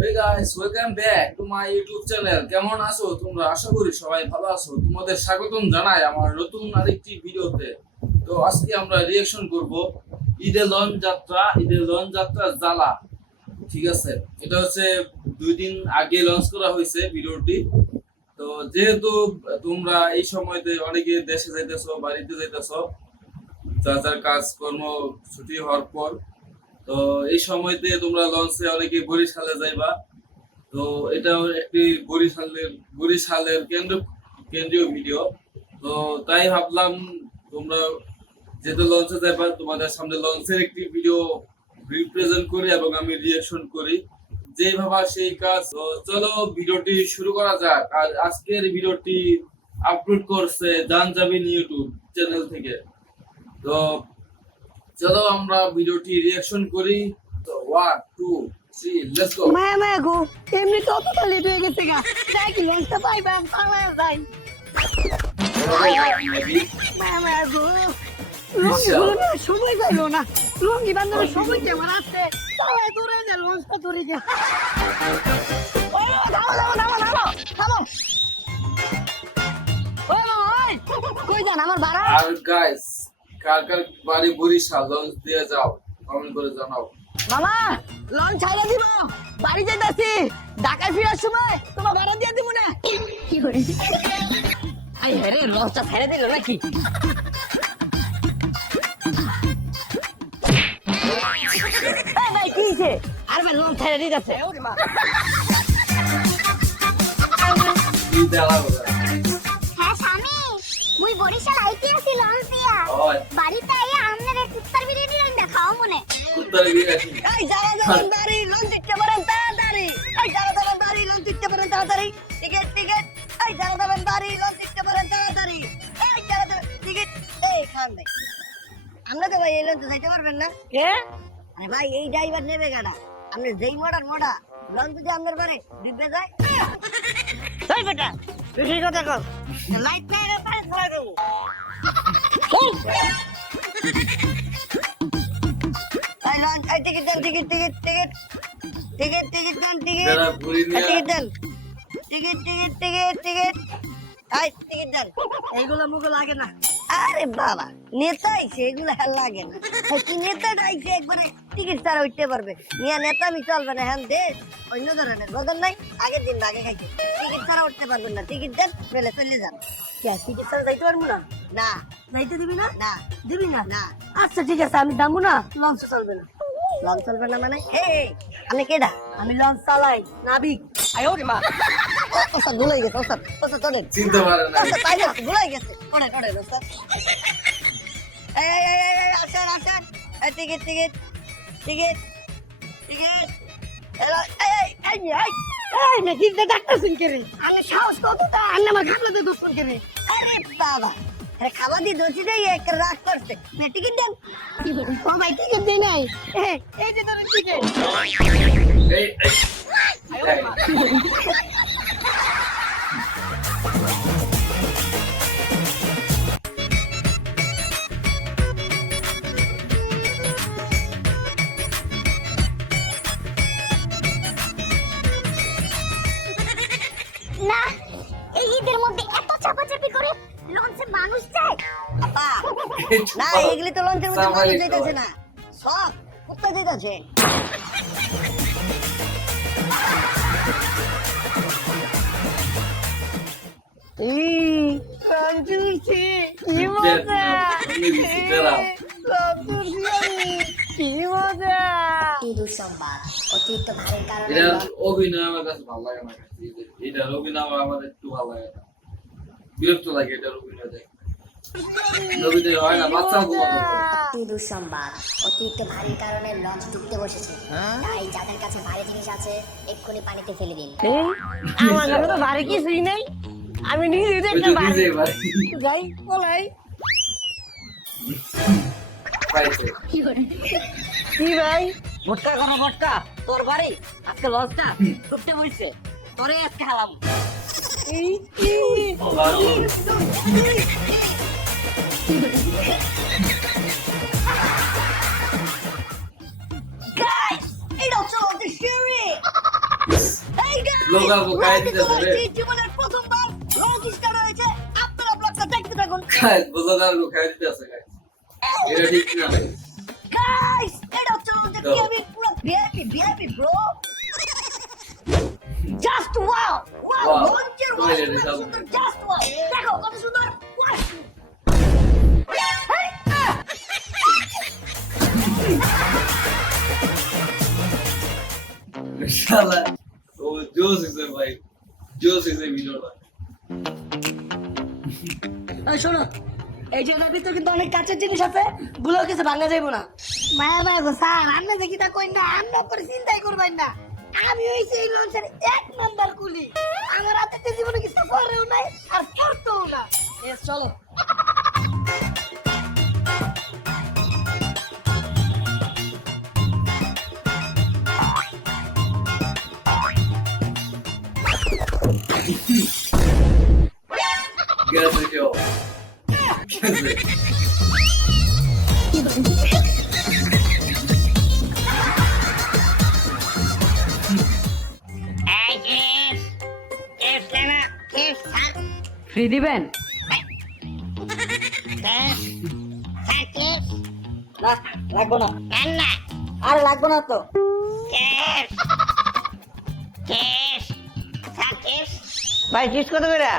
Hey guys, welcome back to my YouTube channel. কেমন আছো তোমরা? আশা করি সবাই ভালো আছো। তোমাদের স্বাগতম জানাই আমার নতুন আরেকটি ভিডিওতে। তো আজকে আমরা রিঅ্যাকশন করব ঈদে লঞ্চ যাত্রা ঈদে লঞ্চ যাত্রা জ্বালা। ঠিক আছে? এটা হচ্ছে দুই দিন আগে লঞ্চ করা হয়েছে ভিডিওটি। তো যেহেতু তোমরা এই সময়তে অনেকে দেশে যাইতেছো বাড়িতে যাইতেছো যার যার কাজকর্ম ছুটি হওয়ার পর তো এই সময়তে তোমরা লঞ্চে অনেকে বরিশালে যাইবা। তো এটা একটি বরিশালের বরিশালের কেন্দ্র, কেন্দ্রীয় ভিডিও। তো তাই ভাবলাম তোমরা যেহেতু লঞ্চে যাইবা, তোমাদের সামনে লঞ্চের একটি ভিডিও রিপ্রেজেন্ট করি এবং আমি রিয়াকশন করি। যেই ভাবা সেই কাজ। চলো ভিডিওটি শুরু করা যাক। আর আজকের ভিডিওটি আপলোড করছে জান যাবিন ইউটিউব চ্যানেল থেকে। তো চলো আমরা ভিডিওটি রিয়াকশন করি। তো one two three let's go মায়া মায়া গো এমনি তো অতটা লেট হয়ে গেছে গা। যাই কি লঞ্চটা পাইবা পালায় যাই। মায়া মায়া গো সময় যাইলো না। লঙ্গি বান্ধবের সময় কেমন আছে পালায় দূরে যে লঞ্চটা ধরে গিয়া। ও থামো থামো থামো থামো থামো। ওই মামা কই যান আমার ভাড়া আর গাইস কার কার বাড়ি বরিশাল লঞ্চ দিয়ে যাও কমেন্ট করে জানাও। মামা লঞ্চ ছাইড়া দিব। বাড়ি যাইতাছি। ঢাকায় ফিরার সময় তোমার ভাড়া দিয়ে দিব না। কি করে আই হ্যারে লঞ্চটা ছেড়ে দিল নাকি? আর ভাই লঞ্চ ছেড়ে দিতেছে। কি হ্যাঁ মুই বরিশাল আইতে আছি লঞ্চ দিয়া। ওই বাড়িতে আইয়া আমনের কুত্তার বিরিয়ানি রান্না খাও মনে। কুত্তারে গিয়ে গেছি এই যারা যাবেন বাড়ি লঞ্চ দিতে পারেন তাড়াতাড়ি। এই যারা যাবেন বাড়ি লঞ্চ দিতে পারেন তাড়াতাড়ি। Ticket ticket. এই যারা যাবেন বাড়ি লঞ্চ দিতে পারেন তাড়াতাড়ি। এই যারা যাবেন টিকিট এই খান ভাই আমরা তো ভাই এই লঞ্চ যাইতে পারবেন না। কে? আরে ভাই এই ড্রাইভার নেবে গাড়া আপনি যেই মডার মোডা লঞ্চ যদি আপনার বাড়ি ডুবে যায়। এই বেটা তুই ঠিক কথা কর লাইট নাই রে দেবো টিকিট দেন ticket ticket ticket ticket ticket দেন টিকিট টিকিট দেন ticket ticket ticket ticket ticket দেন। এইগুলো মুখে লাগে না। আরে বাবা নেতা আইছে এগুলো আর লাগে না। নেতাটা আইছে একবারে টিকিট ছাড়া উঠতে পারবে। নিয়ে নেতা আমি চলবে না হ্যাঁ দে। অন্য ধরনের নাই। আগের দিন আগে খাইছে। টিকিট ছাড়া উঠতে পারবেন না। টিকিট দেন চলে যান। টিকিট ছাড়া যাইতে পারব না? না। যাইতে দিবি না? না। দিবি না? না। আচ্ছা ঠিক আছে আমি দামু না লঞ্চ চলবে না। লঞ্চ চলবে না মানে? এই আমি কেডা? আমি লঞ্চ চালাই নাবিক। আয়ো রে মা। ওস্তাদ ভুলাই গেছে ওস্তাদ ওস্তাদ চলেন। চিনতে পারে না ওস্তাদ তাই গেছে ভুলাই গেছে। পড়ে পড়ে ওস্তাদ এই এই এই, এই আসেন আসেন। এই টিকিট টিকিট টিকিট টিকিট এই এই এই এই এই না কিনতে ডাক্তার করে আমি সাহস কত তা আন্না আমার খাবলাতে দোষণ করে আরে বাবা আরে খাবার দিয়ে দোষি দেই এক রাগ করছে। না টিকিট দেন। ও ভাই টিকিট দেই নাই। এই, যে ধরুন টিকিট এই এই, মানুষ যায় না এগুলি তো লঞ্চের মধ্যে মানুষ যেতেছে না। সব কুত্তা অতিরিক্ত ভারের কারণে অভিনয় আমার কাছে ভালো লাগে না এটার অভিনয় আমার আমার একটু ভালো লাগে না। বিরক্ত লাগে এটার অভিনয় দেখে। হয় অতিরিক্ত কারণে লঞ্চ ডুবতে বসেছে। তাই যাদের কাছে ভারী জিনিস আছে এক্ষুনি পানিতে ফেলে দিন। আমার কাছে তো ভারী কিছুই নেই। আমি নিজে দেখতে পারি যাই বলাই কি ভাই? ভটকা করো ভটকা তোর বাড়ি আজকে লঞ্চটা ডুবতে বসছে। তোরে আজকে হালাম Guys, এটা হচ্ছে লঞ্চের সিঁড়ি এই guys, লোকাল তো খাই লঞ্চ দিতেছে রে। চলেছে, জীবনের প্রথমবার লঞ্চ স্টার্ট হয়েছে আপনারা ব্লগটা দেখতে থাকুন গাইস ব্লগার গো খাই দিতে আছে গাইস এটা ঠিক না গাইস এটা হচ্ছে আমাদের দাও। কেবিন পুরো VIP VIP bro just wow wow Wow. লঞ্চের যাব। সুন্দর জাস্ট ওয়াও দেখো কত সুন্দর ওয়াশ এই, আহ! শালা ও জোস হইছে ভাই জোস হইছে ভিডিওটা এই শোনো এই যে এটার ভিতরে কিন্তু অনেক কাছের জিনিস আছে গুলো কিছু ভাঙা যাইবো না মায়া মায়া গো স্যার দেখি তা কই না আমরা চিন্তাই করবেন না আমি হইছি এই লঞ্চের এক নাম্বার কুলি। আমার হাতে জীবনে কিছু করেও নাই আর করতেও না। চলো। দিবেন? না লাগবো না আর লাগবো না তো ভাই কিস কত করে?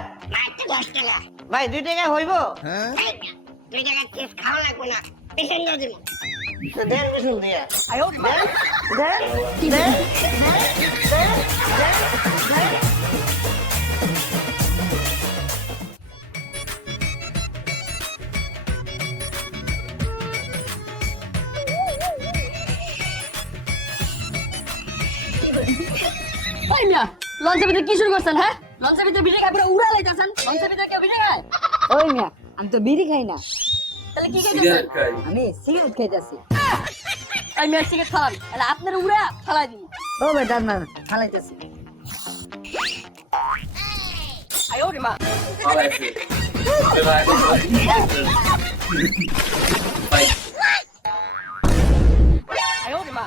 ভাই দুই টাকা হইব? তো দেন বিশুন দিয়া আয়ো দেন দেন। দেন দেন লঞ্চের ভিতরে কি শুরু করছেন হ্যাঁ? লঞ্চের ভিতরে বিড়ি খাই পুরো উড়া লাইতাছেন লঞ্চের ভিতরে কেউ বিড়ি খায়? ওই মিয়া আমি তো বিড়ি খাই না। তাহলে কি খাইতেছেন? সিগারেট খাই। আমি সিগারেট খাইতেছি। ওই মিয়া সিগারেট খাওয়ান। তাহলে আপনার উড়া ফালাই দিন। ও বেটা না খালাইতেছি আয় ওরে মা। পালাইছে এবার এখন ভাই আয় ওরে মা।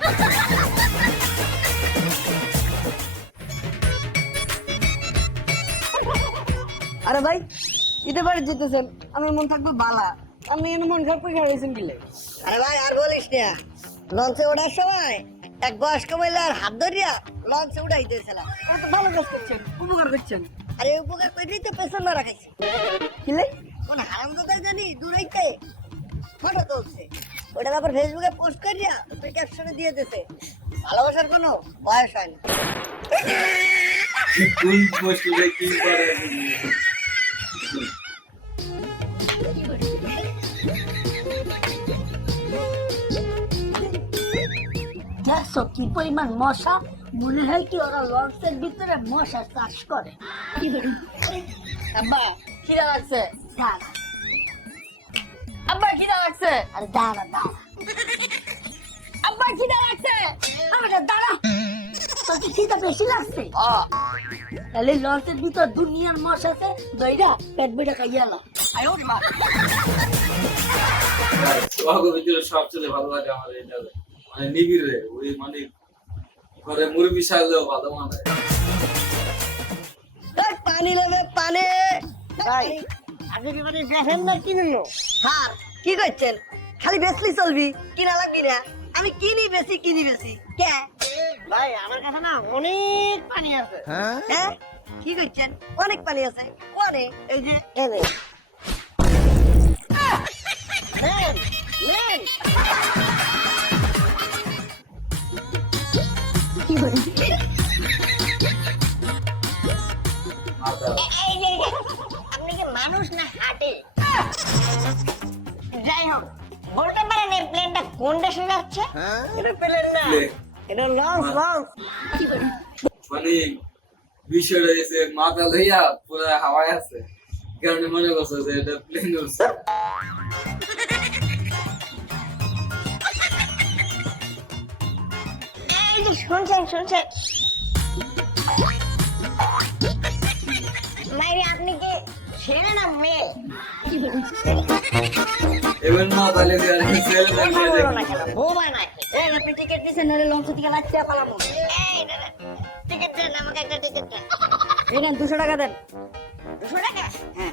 আরে ভাই ইতে বাড়ি যেতেছেন। আমি মন থাকবে বালা। আপনি এনে মন খারাপ করে খাইছেন গিলে আরে ভাই আর বলিস না। লঞ্চে ওঠার সময় এক বয়স্ক মহিলার হাত ধরিয়া লঞ্চে উঠাইতেছিলাম তো ভালো কাজ করছেন উপকার করছেন। আরে উপকার করে তো পেছন না রাখাইছি কিলে? কোন হারাম দাদা জানি দূরাইতে ফটো তুলছে। ওটা তারপর ফেসবুকে পোস্ট করিয়া তুই ক্যাপশনে দিয়ে দিতে ভালোবাসার কোনো বয়স হয় না। কোন পোস্টে কি করে দেখছ কি পরিমাণ মশা মনে হয় কি ওরা লঞ্চের ভিতরে মশা চাষ করে। আব্বা খিদা লাগছে? দাঁড়া আব্বা খিদা লাগছে? আরে দাঁড়া দাঁড়া। আব্বা খিদা লাগছে? আরে দাঁড়া। তোর খিদা বেশি লাগছে? তাহলে লঞ্চের ভিতর দুনিয়ার মশা আছে দইরা পেট বেটা খাইয়ালা ভিতরে সবচেয়ে ভালো লাগে আমার এটা মানে নিবিড়ে ওই মানে ঘরে মুরগি সাজলেও ভালো মানে পানি নেবে পানি ভাই আগে কি মানে দেখেন না কিনলো হ্যাঁ কি করছেন খালি বেচলি চলবি কিনা লাগবি না আমি কিনি বেশি কিনি বেশি কে ভাই আমার কাছে না অনেক পানি আছে হ্যাঁ? কি করছেন অনেক পানি আছে। অনেক এই যে এনে। আপনি কি মানুষ না হাটে যাই হোক বলতে পারেন এই প্লেনটা কোন দেশে যাচ্ছে এটা প্লেন না। এটা লঞ্চ লঞ্চ মানে মাথা লইয়া পুরো হাওয়ায় আছে কারণে মনে করছে যে এটা প্লেন শুনছেন শুনছেন। মাইরে আপনি কি ছেলে না মেয়ে? এবার না তাহলে যে আর কথা বলো না কেন বোবা নাকি এই আপনি টিকিট দিছেন নাহলে লঞ্চ থেকে লাগছে পালামু এই টিকিট এই নেন দুশো টাকা দেন। দুশো টাকা? হ্যাঁ।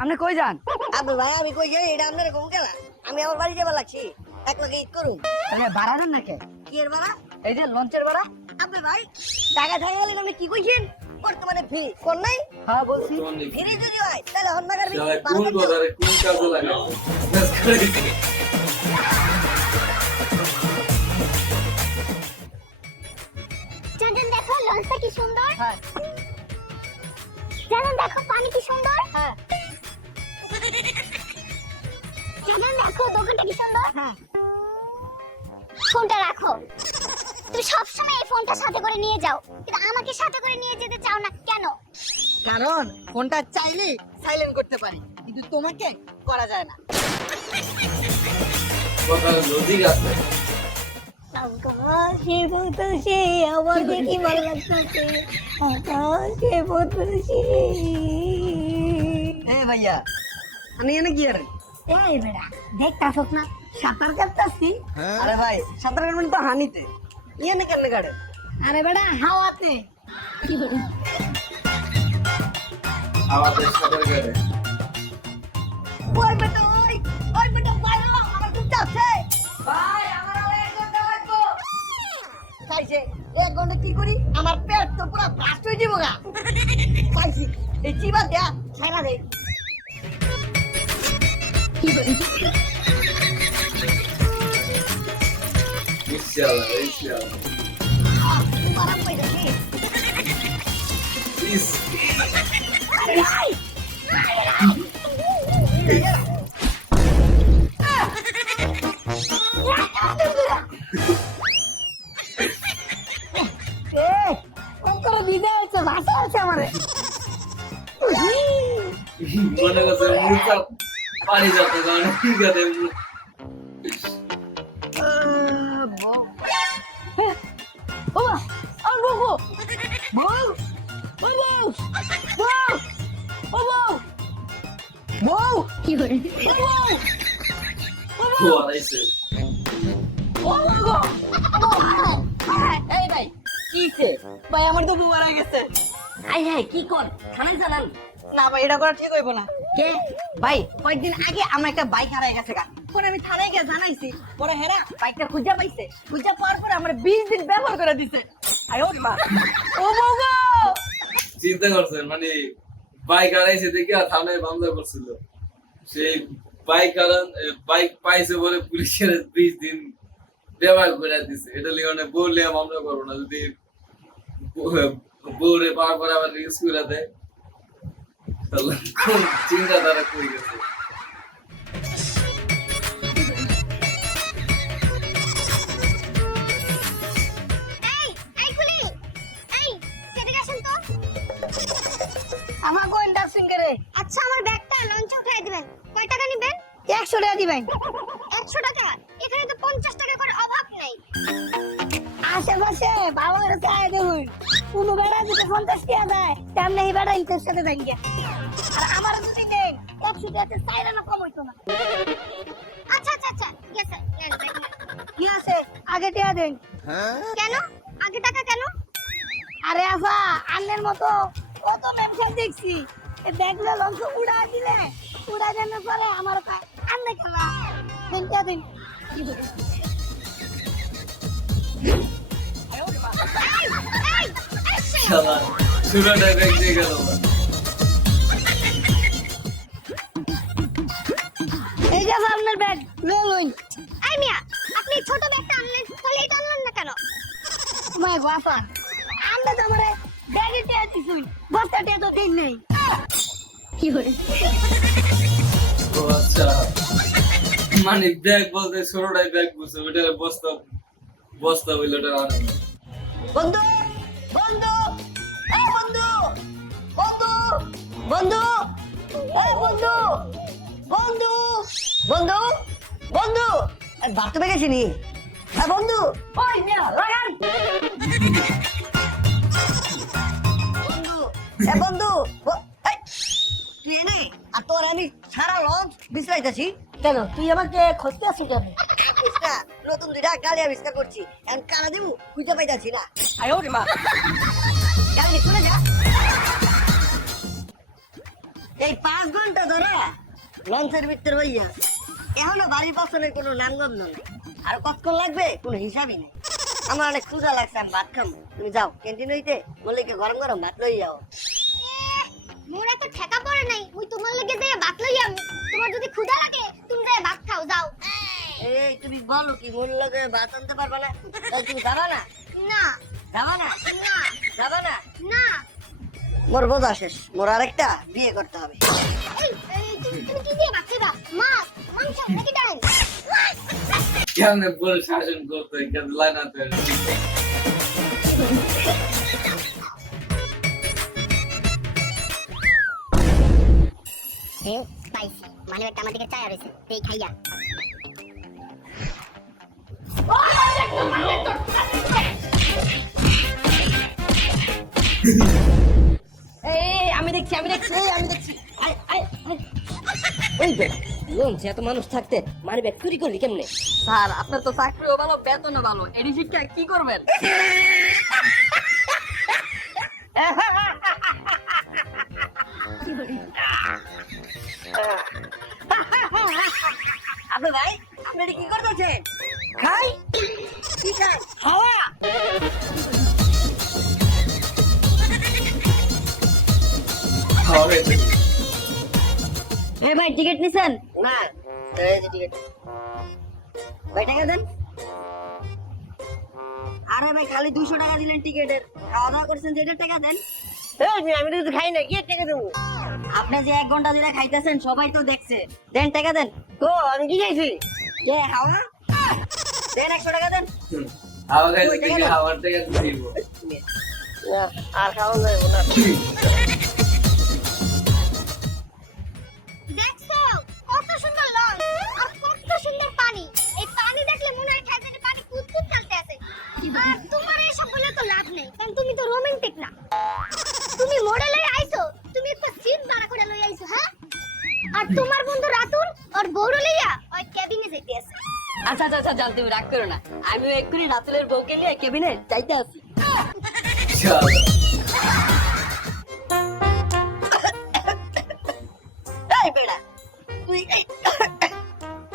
আপনি কই যান? আবু ভাই আমি কই যাই? এটা আপনার কোন গেলা আমি আমার বাড়ি যাবার লাগছি এক লগে ঈদ করুন। তাহলে ভাড়া দেন নাকি? কি এর ভাড়া? এই যে লঞ্চের ভাড়া। আবে ভাই টাকা থাকে বলে আপনি কি কইছেন? বর্তমানে ফ্রি কোন নাই? হ্যাঁ বলছি। ফ্রি যদি হয় তাহলে হন্নাগার কোন কথারে কোন কাজে লাগে লঞ্চটা কি সুন্দর? হ্যাঁ। জানেন দেখো পানি কি সুন্দর? হ্যাঁ। জানেন দেখো দোকানটা কি সুন্দর? হ্যাঁ। ফোনটা রাখো। তুমি সবসময় এই ফোনটা সাথে করে নিয়ে যাও। কিন্তু আমাকে সাথে করে নিয়ে যেতে চাও না কেন? কারণ ফোনটা চাইলে সাইলেন্ট করতে পারি কিন্তু তোমাকে করা যায় না। কথার লজিক আছে আকাশে বাতাসে আমার দেখি ভালো লাগতেছে। আকাশে বাতাসে এ ভাইয়া আমি এনে কি আরে? এই বেড়া দেখতাছস না সাঁতার কাটতাছি। আরে ভাই সাঁতার কাটবেন তো হানিতে। ইয়ে কেন কাটে? আরে বেড়া হাওয়াতে। আমাদের সাথে কাটে। ওই বেটা ওই ওই বেটা বাইরে আমার খুব চাপছে। ভাই খাইছে এক ঘণ্টা কি করি? আমার পেট তো পুরো ব্লাস্ট হয়ে যাব গা। খাইছি এই চিবা দেয়া সারা দে ইনশাআল্লাহ ইনশাআল্লাহ মারা পয়সা ইস। করে মুখ- ও আর বউ বউ বউ বউ বউ ও বউ বউ কি করে বউ খোয়াইছে এই ভাই কিছে ভাই আমার তো বউ মারা গেছে। আই হাই কি কর? খানান জানান। না ভাই এটা করা ঠিক হইব না। কে? ভাই, কয়েকদিন আগে আমার একটা বাইক হারাই গেছে গা। পরে আমি থানায় গিয়ে জানাইছি, পরে হেরা বাইকটা খুঁজে পাইছে। খুঁজে পাওয়ার পরে আমার বিশ দিন ব্যবহার করে দিছে। চিন্তা করছেন মানে বাইক হারাইছে দেখে থানায় মামলা করছিল। সেই বাইক হারান বাইক পাইছে বলে পুলিশের বিশ দিন ব্যবহার করে দিছে। এটা অনেক বললে মামলা করব না, যদি বউ- বউরে পাওয়ার পরে আবার রিস্ক করে দেয়। চিন্তাধারা কই গেছে আমার গোয়েন্দা সিং করে আচ্ছা আমার ব্যাগটা লঞ্চে উঠাই দিবেন কয় টাকা নেবেন একশো টাকা দিবেন একশো টাকা এখানে তো পঞ্চাশ টাকা করে অভাব নেই আশেপাশে বাবা কাছে আয় দেখুন কোনো যদি পঞ্চাশ টাকা দেয় তেমনি এই বেড়া ইন্টার সাথে ব্যাংকে আর আমার যদি দেন একশো টাকা চাইলে না কম হইতো না। আচ্ছা আচ্ছা আচ্ছা। কি আছে? আগে টাকা দেন। কেন? আগে টাকা কেন? আরে আফা আন্নের মতো। কত ব্যবসা দেখছি। এ ব্যাগলে লঞ্চ উড়া দিলে উড়া দেওয়ার পরে আমার আন্নে খেলা। দেন দেন। এই, এই, সে। শালা সুরাটা ব্যাগ দিয়ে গেল। এই যে আপনার ব্যাগ লইন। এই মিয়া আপনি ছোট ব্যাগটা আনলেন তাহলে এটা আনলেন না কেন? মাই বাবা ফোনটা তো আমারে ব্যাগে টেয়া দিছুই বস্তা তো দিন নেই। কি করে ও আচ্ছা। মানে ব্যাগ বলতে ছোটটাই ব্যাগ বুঝছে ওটা বস্তা বস্তা বললে ওটা আর বন্ধু বন্ধু! এই বন্ধু! বন্ধু! বন্ধু! এই বন্ধু! বন্ধু! বন্ধু! বন্ধু! ভাবতে পেরেছি নি হ্যাঁ বন্ধু! ওই লাগান! বন্ধু! এ বন্ধু! এই, আর তোর আমি সারা লঞ্চ বিশ্রাইতেছি। কেন? তুই আমাকে খুঁজতে আসছিস কেন? নতুন দুইটা গালি আবিষ্কার করছি। এখন কানা দেবো খুঁজে পাইতাছি না। আয়ো রে মা। গালি শুনে যা। এই পাঁচ ঘণ্টা ধরে লঞ্চের ভিতরে হইয়া এখনও বাড়ি পছন্দের কোনো নামগন্ধ নেই। আর কতক্ষণ লাগবে? কোনো হিসাবই নেই। আমার অনেক ক্ষুধা লাগছে আমি ভাত খাব তুমি যাও ক্যান্টিন হইতে। মল্লিকে গরম গরম ভাত লই যাও মোর এত ঠেকা পড়ে নাই মুই তোমার লগে দিয়ে ভাত লইয়াম তোমার যদি ক্ষুধা লাগে তুমি যায় ভাত খাও যাও। এই তুমি বলো কি মূল লগে ভাত আনতে পারবে না? তাহলে তুমি যাবা না? না। যাবা না? না। যাবা না? না। মোর বোঝা শেষ মোর আরেকটা বিয়ে করতে হবে। এই, এই, তুমি তুমি কি দিয়ে ভাত খাইবা? মাছ মাংস নাকি ডাল? কেমনে বলে শাসন করতে? কেন লাইনাতে স্পাইসি মানে একটা আমার দিকে চায়া রয়েছে এই খাইয়া। আমি দেখছি আমি দেখছি। আমি। ওই এত মানুষ থাকতে মানে ব্যাগ চুরি করলি কেমনে? স্যার আপনার তো চাকরিও ভালো বেতনও ভালো। এডি শিক্ষা কি করবেন? আপনি ভাই আপনি কি করতেছেন খাই। কি খাই? হাওয়া এ ভাই টিকিট নিছেন? না টিকিট ভাই টাকা দেন? আরে ভাই খালি দুশো টাকা দিলেন টিকিটের খাওয়া দাওয়া করছেন যেটা টাকা দেন। আমি তো কিছু খাই না কি টাকা দেবো? আপনি যে এক ঘণ্টা ধরে খাইতেছেন সবাই তো দেখছে। দেন টাকা দেন। তো আমি কি খাইছি? কে হাওয়া? দেন একশো টাকা দেন। হাওয়া খাইছি হাওয়ার দিব। আর খাওয়া না। জান তুমি রাগ করো না। আমিও এক্ষুনি রাতুলের বউকে নিয়ে কেবিনে চাইতে আসি। তুই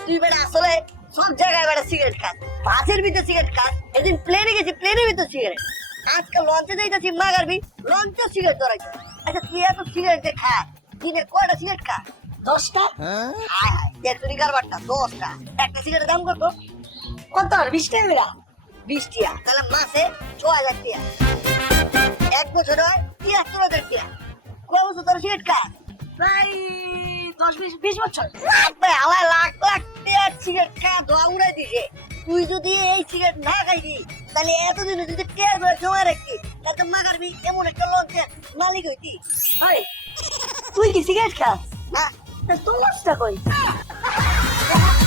তুই বেড়া আসলে সব জায়গায় বেড়া সিগারেট খাস বাসের ভিতরে সিগারেট খাস একদিন প্লেনে গেছি প্লেনের ভিতরে সিগারেট আজকে লঞ্চে যাইতেছি মাগারবি লঞ্চে সিগারেট ধরাইছে আচ্ছা তুই এত সিগারেট খা দিনে কয়টা সিগারেট খা? দশটা? হায়? হায় দেখুনি কারবারটা দশটা। একটা সিগারেটের দাম কত? কত? আর বিশ টাকা বেড়া বিশ টিয়া তাহলে মাসে ছ হাজার টিয়া। এক বছর হয় তিয়াত্তর হাজার টিয়া। কয় বছর তোর সিগারেট খা প্রায় দশ বিশ বিশ বছর। ভাই আমার লাখ লাখ টাকার সিগারেট খাওয়া ধোয়া উড়াই দিছে। তুই যদি এই সিগারেট না খাইবি তাহলে এতদিন যদি টেয়ার ধরে জমা রাখতি তাহলে মাগারবি এমন একটা লঞ্চের মালিক হইতি। এই, তুই কি সিগারেট খাস? না। তা লঞ্চটা কই?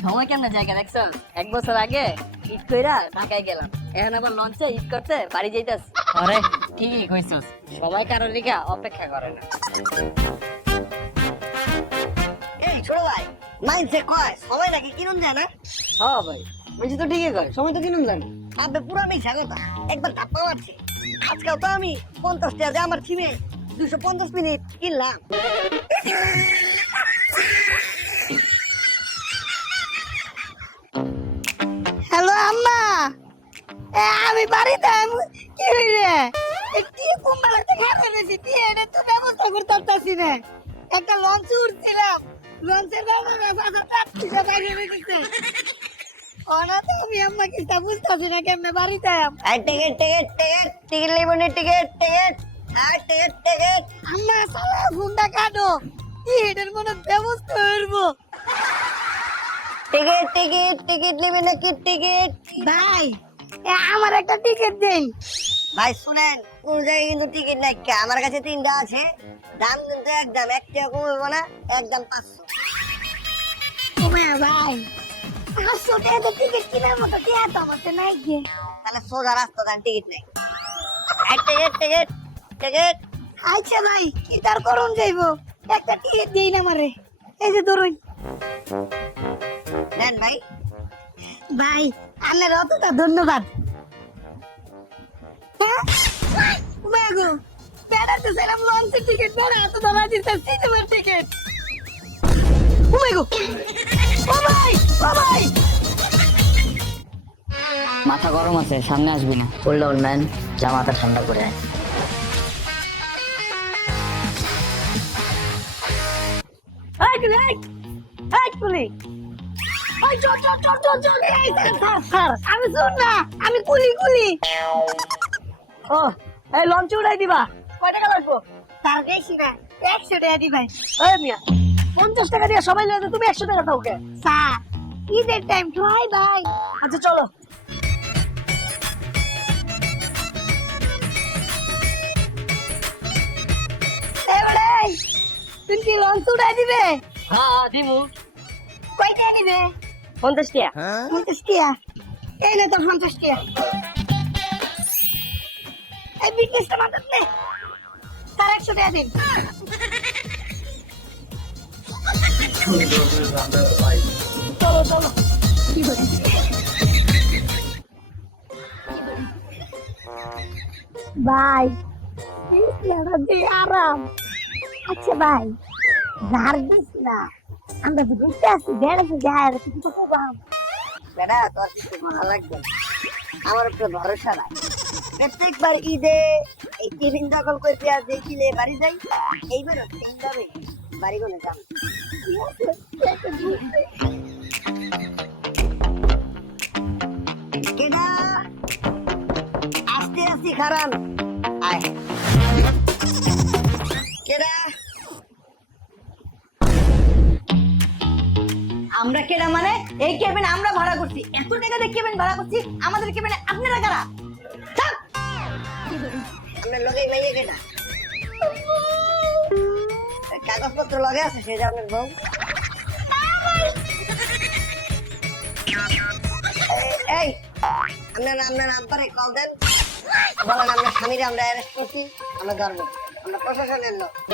সময় কেমন জায়গা দেখছ এক বছর আগে ঈদ কইরা ঢাকায় গেলাম এখন আবার লঞ্চে ঈদ করতে বাড়ি যাইতাস আরে ঠিকই কইছস সবাই কারোর অপেক্ষা করে না এই ছোট ভাই কয় সবাই নাকি কিনুন যায় না হ্যাঁ ভাই বলছি তো ঠিকই কয় সময় তো কিনুন জানি আপনি পুরো মিশা কথা একবার ধাপ্পা মারছে আজকাল তো আমি পঞ্চাশ টাকা আমার থিমে দুশো পঞ্চাশ মিনিট কিনলাম। হ্যালো আম্মা। আমি বাড়িতে কি হইরে একটি কুম্বালাতে খারাপ হয়েছে দিয়ে এটা তো ব্যবস্থা করতে পারতাছি না। একটা লঞ্চ উঠছিলাম। লঞ্চের তো আমি আম্মা কিস্তা বুঝতাছি না কেমনে বাড়িতে ticket ticket ticket ticket ticket ticket I ticket ticket আম্মা সালা গুন্ডা কাটো মনে ব্যবস্থা করব। টিকিট টিকিট টিকিট লিবি নাকি? টিকিট। ভাই আমার একটা টিকিট দেন। ভাই শুনেন কোন জায়গায় কিন্তু টিকিট নাই? আমার কাছে তিনটা আছে। দাম কিন্তু একদম এক টাকা কমবে না একদম পাঁচশো। ভাই পাঁচশো টাকা তো টিকিট কেনার মতো টাকা তো আমার নাই গিয়ে তাহলে সোজা রাস্তা দেন টিকিট নেই। Ticket ticket. টিকিট আচ্ছা ভাই কি তার করুন যাইবো? একটা টিকিট দিই না আমারে এই যে ধরুন। নেন ভাই। ভাই আপনার অতটা ধন্যবাদ। হ্যাঁ? বেড়াতে ছিলাম লঞ্চের টিকিট বেড়া এত ধরা দিতে সিনেমার টিকিট ও মাই ও ভাই ও ভাই। মাথা গরম আছে সামনে আসবি না। কুল ডাউন ম্যান যা মাথা ঠান্ডা করে আয়। আমি ও, এই লঞ্চ উড়াই দিবা। কয় টাকা লাগবো? তার না, একশো টাকা দিবাই ওই মিয়া, পঞ্চাশ টাকা দিয়ে সবাই লাগে তুমি একশো টাকা দাও কে ঈদের টাইম ট্রাই বাই আচ্ছা চলো। তুমি কি লঞ্চ উড়াই দিবে? হ্যাঁ দিমু। কয়টা দিবে? পঞ্চাশ টাকা পঞ্চাশ টিয়া। এই না তোর পঞ্চাশ টিয়া। এই বিজনেসটা মাথার নে। তার একশো টাকা দিন। চলো চলো। ভাই যে আরাম। আচ্ছা ভাই ঝাড় দিস না। আমরা তো ঘুরতে আসছি তো করবাম বেড়া তোর কিছু ভালো লাগবে আমার ভরসা নাই। প্রত্যেকবার ঈদে এই টিফিন দখল করে পেঁয়াজ দেখিলে বাড়ি যাই, এইবার যাবে বাড়ি কেডা? আস্তে আস্তে খারাপ আয়। কেডা? আমরা কেনা মানে? এই কেবিন আমরা ভাড়া করছি। এত টাকা দিয়ে কেবিন ভাড়া করছি? আমাদের কেবিনে আপনারা কারা? মেয়ে কেডা কাগজপত্র লগে আছে সে আপনার বউ। এই- আপনার আপনার আব্বারে কল দেন। বলেন স্বামীরে আমরা অ্যারেস্ট করছি, আমরা ধরবো। আমরা প্রশাসনের লোক।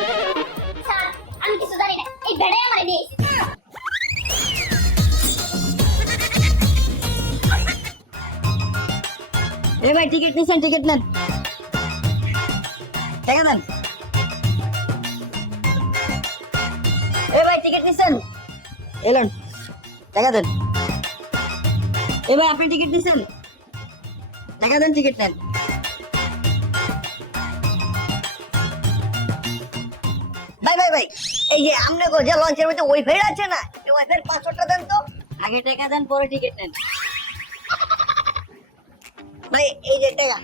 আমি কিছু জানি না। এই ভেড়াই আমার এ ভাই টিকিট নিছেন টিকিট নেন। টাকা দেন। এ ভাই টিকিট নিছেন? এলেন টাকা দেন। এ ভাই, আপনি টিকিট নিছেন? টাকা দেন টিকিট নেন। ভাই ভাই ভাই, এই যে গো যে লঞ্চের মধ্যে ওয়াইফাই আছে না ওয়াইফাই পাসওয়ার্ডটা দেন তো। আগে টাকা দেন, পরে টিকিট নেন। ভাই এই যে টাকা।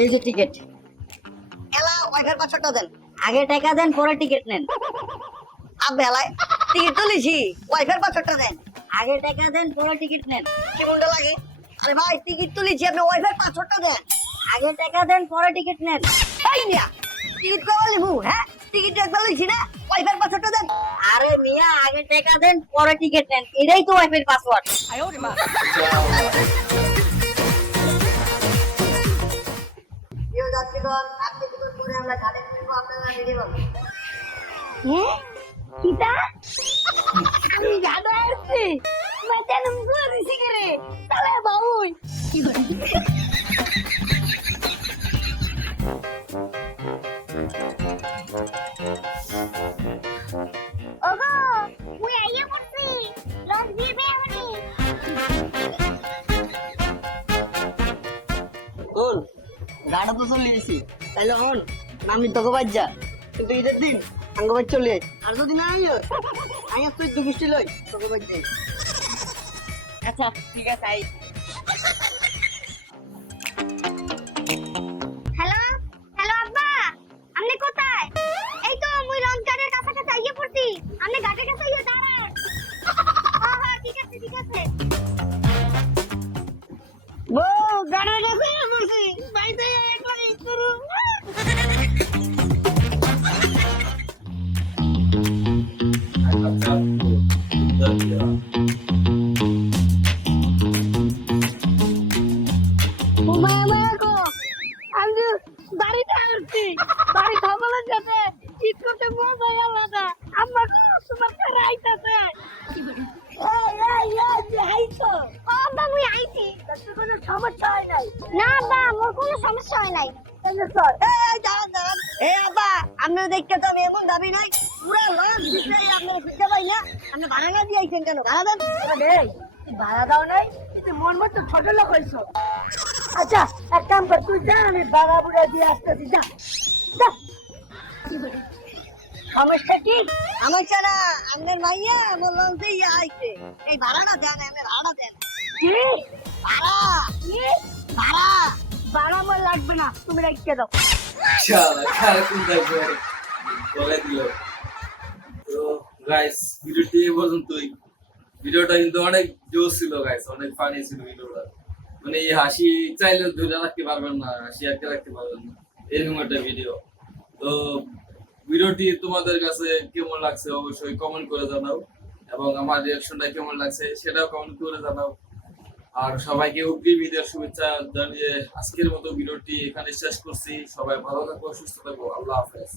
এই যে টিকিট এলা ওয়াইফাই পাসওয়ার্ডটা দেন। আগে টাকা দেন পরে টিকিট নেন। আবে এলাই টিকিট তুলেছি ওয়াইফাই পাসওয়ার্ডটা দেন। আগে টাকা দেন পরে টিকিট নেন। কেমনটা লাগে। আরে ভাই টিকিট তুলেছি আপনি ওয়াইফাই পাসওয়ার্ডটা দেন। আগে টাকা দেন পরে টিকিট নেন। এই মিয়া টিকিট কবে লিখু হ্যাঁ? টিকিট একবার লিখছি না ওয়াইফাই পাসওয়ার্ডটা দেন। আরে মিয়া আগে টাকা দেন পরে টিকিট নেন। এটাই তো ওয়াইফাই পাসওয়ার্ড প্রিয় যাত্রীগণ আর কিছুক্ষণ পরে আমরা ঘাটে আমি গাদা আসছি মাথায় মুখে দিছি করে। তাহলে বাবুই। ওগো গাড়া তো চলে এসেছি তাইলে হন, আমি তোকে বাজ্যা কিন্তু ঈদের দিন আঙ্গবাজ চলে আয়। আর যদি না আইল আইয়া তুই দু বৃষ্টি তোকে বাজ্যাই আচ্ছা ঠিক আছে, আই। আচ্ছা এক কাম কর তুই যা আমি ভাড়া বুড়া দিয়ে আসতেছি যা। সমস্যা কি? আপনার মাইয়া আমার লঞ্চে ইয়ে আইছে। এই ভাড়াটা দেন ভাড়াটা দেন। কি? ভাড়া? কি? ভাড়া? ভাড়া আমার লাগবে না তুমি রেখে দাও। দেখবে বলে দিল। তো গাইস ভিডিওটি এই পর্যন্তই। ভিডিওটা কিন্তু অনেক জোর ছিল গাইস অনেক ফানি ছিল ভিডিওটা। মানে এই হাসি চাইলে ধরে রাখতে পারবেন না, হাসি আটকে রাখতে পারবেন না। এরকম একটা ভিডিও তো ভিডিওটি তোমাদের কাছে কেমন লাগছে অবশ্যই কমেন্ট করে জানাও এবং আমার রিয়াকশনটা কেমন লাগছে সেটাও কমেন্ট করে জানাও। আর সবাইকে অগ্রিম ঈদের শুভেচ্ছা জানিয়ে আজকের মতো ভিডিওটি এখানে শেষ করছি। সবাই ভালো থাকো, সুস্থ থাকো। আল্লাহ হাফেজ।